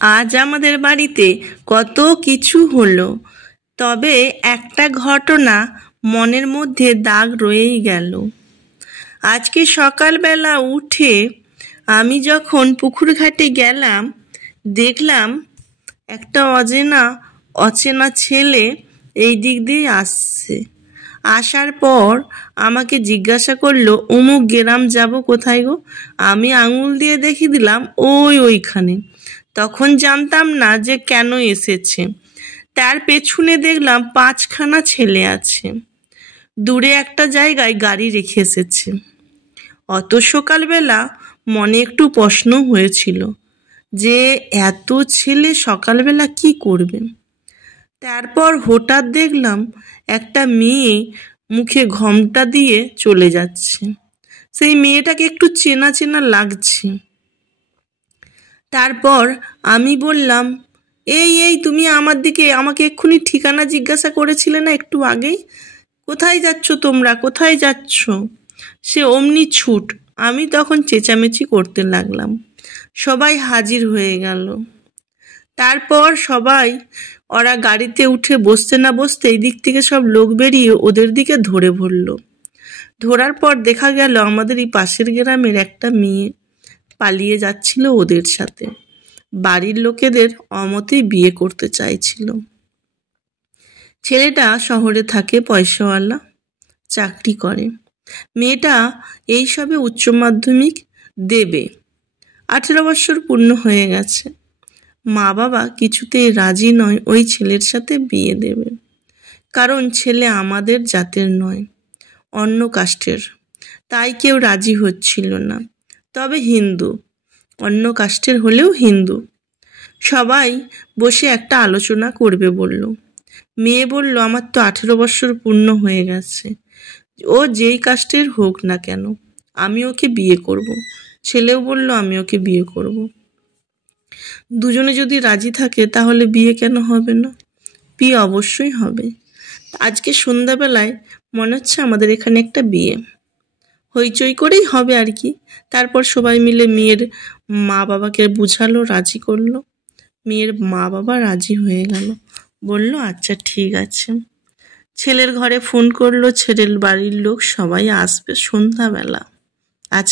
আজ আমাদের বাড়িতে কত কিছু হলো, তবে একটা ঘটনা মনের মধ্যে দাগ রয়েই গেল। আজকে সকালবেলা উঠে আমি যখন পুকুর ঘাটে গেলাম, দেখলাম একটা অচেনা ছেলে এই দিক দিয়ে আসছে। আসার পর আমাকে জিজ্ঞাসা করলো, অমুক গ্রাম যাব কোথায় গো? আমি আঙুল দিয়ে দেখিয়ে দিলাম ওইখানে। তখন জানতাম না যে কেন এসেছে। তার পেছনে দেখলাম 5খানা ছেলে আছে, দূরে একটা জায়গায় গাড়ি রেখে এসেছে। অত সকালবেলা মনে একটু প্রশ্ন হয়েছিল যে এত ছেলে সকালবেলা কি করবে। তারপর হঠাৎ দেখলাম একটা মেয়ে মুখে ঘোমটা দিয়ে চলে যাচ্ছে। সেই মেয়েটাকে একটু চেনা চেনা লাগছে। তারপর আমি বললাম, এই তুমি আমাকে এক্ষুনি ঠিকানা জিজ্ঞাসা করেছিলে না একটু আগেই? কোথায় যাচ্ছ তোমরা, কোথায় যাচ্ছ? সে অমনি ছুট। আমি তখন চেঁচামেচি করতে লাগলাম। সবাই হাজির হয়ে গেল। তারপর ওরা গাড়িতে উঠে বসতে না বসতে এই দিক থেকে সব লোক বেরিয়ে ওদের দিকে ধরে পড়ল। ধরার পর দেখা গেল আমাদের এই পাশের গ্রামের একটা মেয়ে পালিয়ে যাচ্ছিল ওদের সাথে। বাড়ির লোকেদের অমতেই বিয়ে করতে চাইছিল। ছেলেটা শহরে থাকে, পয়সাওয়ালা, চাকরি করে। মেয়েটা এই সবে উচ্চ মাধ্যমিক দেবে। 18 বছর পূর্ণ হয়ে গেছে। মা বাবা কিছুতেই রাজি নয় ওই ছেলের সাথে বিয়ে দেবে, কারণ ছেলে আমাদের জাতের নয়, অন্য কাস্টের। তাই কেউ রাজি হচ্ছিল না। তবে হিন্দু, অন্য কাস্টের হলেও হিন্দু। সবাই বসে একটা আলোচনা করবে বলল। মেয়ে বলল, আমার তো 18 বছর পূর্ণ হয়ে গেছে, ও যেই কাস্টের হোক না কেন আমি ওকে বিয়ে করব। ছেলেও বলল, আমি ওকে বিয়ে করব। দুজনে যদি রাজি থাকে তাহলে বিয়ে কেন হবে না? বিয়ে অবশ্যই হবে। আজকে সন্ধ্যাবেলায় মনে হচ্ছে আমাদের এখানে একটা বিয়ে, হইচই করেই হবে আর কি। তারপর সবাই মিলে মেয়ের মা বাবাকে বুঝালো, রাজি করলো। মেয়ের মা বাবা রাজি হয়ে গেল, বলল আচ্ছা ঠিক আছে। ছেলের ঘরে ফোন করলো, ছেলের বাড়ির লোক সবাই আসবে সন্ধ্যাবেলা। আজ